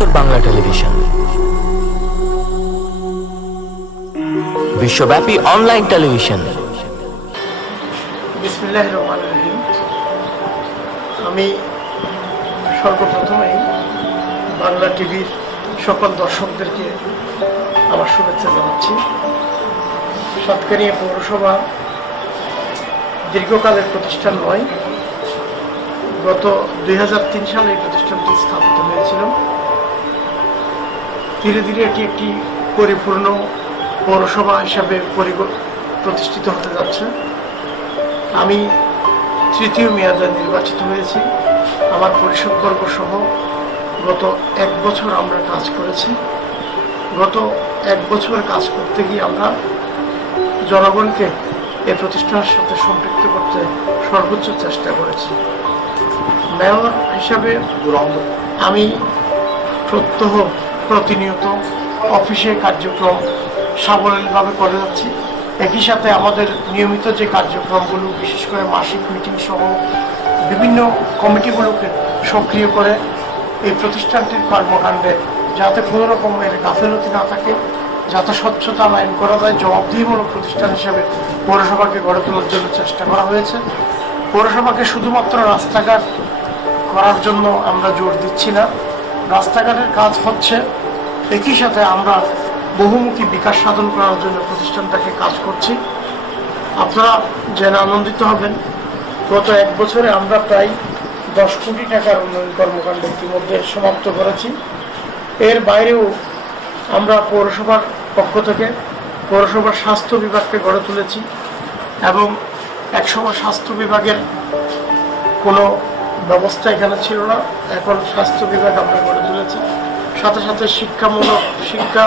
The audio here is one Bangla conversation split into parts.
আলোক বাংলা টেলিভিশন। বিশ্বব্যাপী অনলাইন টেলিভিশন। আমি সর্বপ্রথমেই বাংলা টিভির সকল দর্শকদেরকে আমার শুভেচ্ছা জানাচ্ছি। সাতকানিয়া পৌরসভা দীর্ঘকালের প্রতিষ্ঠান নয়। গত দুই হাজার তিন সালে এই প্রতিষ্ঠানটি স্থাপিত হয়েছিল। ধীরে ধীরে এটি একটি পরিপূর্ণ পৌরসভা হিসাবে প্রতিষ্ঠিত হতে যাচ্ছে। আমি তৃতীয় মেয়াদে নির্বাচিত হয়েছি। আমার পরিষদবর্গ সহ গত এক বছর আমরা কাজ করেছি। গত এক বছর কাজ করতে গিয়ে আমরা জনগণকে এই প্রতিষ্ঠানের সাথে সম্পৃক্ত করতে সর্বোচ্চ চেষ্টা করেছি। মেয়র হিসাবে আমি প্রত্যহ প্রতিনিয়ত অফিসে কার্যক্রম সাবলীলভাবে করে যাচ্ছি। একই সাথে আমাদের নিয়মিত যে কার্যক্রমগুলো, বিশেষ করে মাসিক মিটিং সহ বিভিন্ন কমিটিগুলোকে সক্রিয় করে এই প্রতিষ্ঠানটির কর্মকাণ্ডে যাতে কোনো রকমের গাফেলতি না থাকে, যাতে স্বচ্ছতা আইন করা যায়, জবাবদিহিমূলক প্রতিষ্ঠান হিসেবে পৌরসভাকে গড়ে তোলার জন্য চেষ্টা করা হয়েছে। পৌরসভাকে শুধুমাত্র রাস্তাঘাট করার জন্য আমরা জোর দিচ্ছি না। রাস্তাঘাটের কাজ হচ্ছে, একই সাথে আমরা বহুমুখী বিকাশ সাধন করার জন্য প্রতিষ্ঠানটাকে কাজ করছি। আপনারা জেনে আনন্দিত হবেন, গত এক বছরে আমরা প্রায় দশ কোটি টাকার উন্নয়ন কর্মকাণ্ড ইতিমধ্যে সমাপ্ত করেছি। এর বাইরেও আমরা পৌরসভার পক্ষ থেকে পৌরসভার স্বাস্থ্য বিভাগকে গড়ে তুলেছি এবং একসময় স্বাস্থ্য বিভাগের কোনো ব্যবস্থা এখানে ছিল না। এখন স্বাস্থ্য বিভাগ আমরা গড়ে তুলেছি। সাথে সাথে শিক্ষামূলক শিক্ষা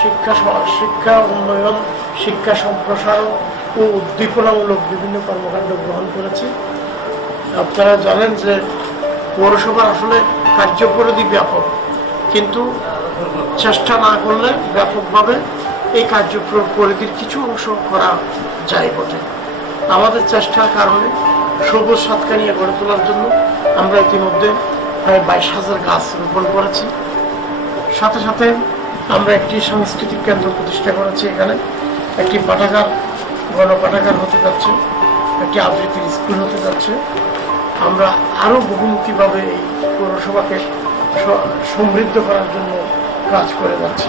শিক্ষা শিক্ষা উন্নয়ন, শিক্ষা সম্প্রসারণ ও উদ্দীপনামূলক বিভিন্ন কর্মকাণ্ড গ্রহণ করেছি। আপনারা জানেন যে পৌরসভার আসলে কার্যপরিধি ব্যাপক, কিন্তু চেষ্টা না করলে ব্যাপকভাবে এই কার্যপরিধির কিছু অংশ করা যায় বটে। আমাদের চেষ্টার কারণে সবুজ সাতকানিয়া গড়ে তোলার জন্য আমরা ইতিমধ্যে প্রায় বাইশ হাজার গাছ রোপণ করেছি। সাথে সাথে আমরা একটি সাংস্কৃতিক কেন্দ্র প্রতিষ্ঠা করেছি এখানে। একটি পাঠাগার, গণপাঠাগার হতে যাচ্ছে, একটি আবৃত্তির স্কুল হতে যাচ্ছে। আমরা আরও বহুমুখীভাবে এই পৌরসভাকে সমৃদ্ধ করার জন্য কাজ করে যাচ্ছি।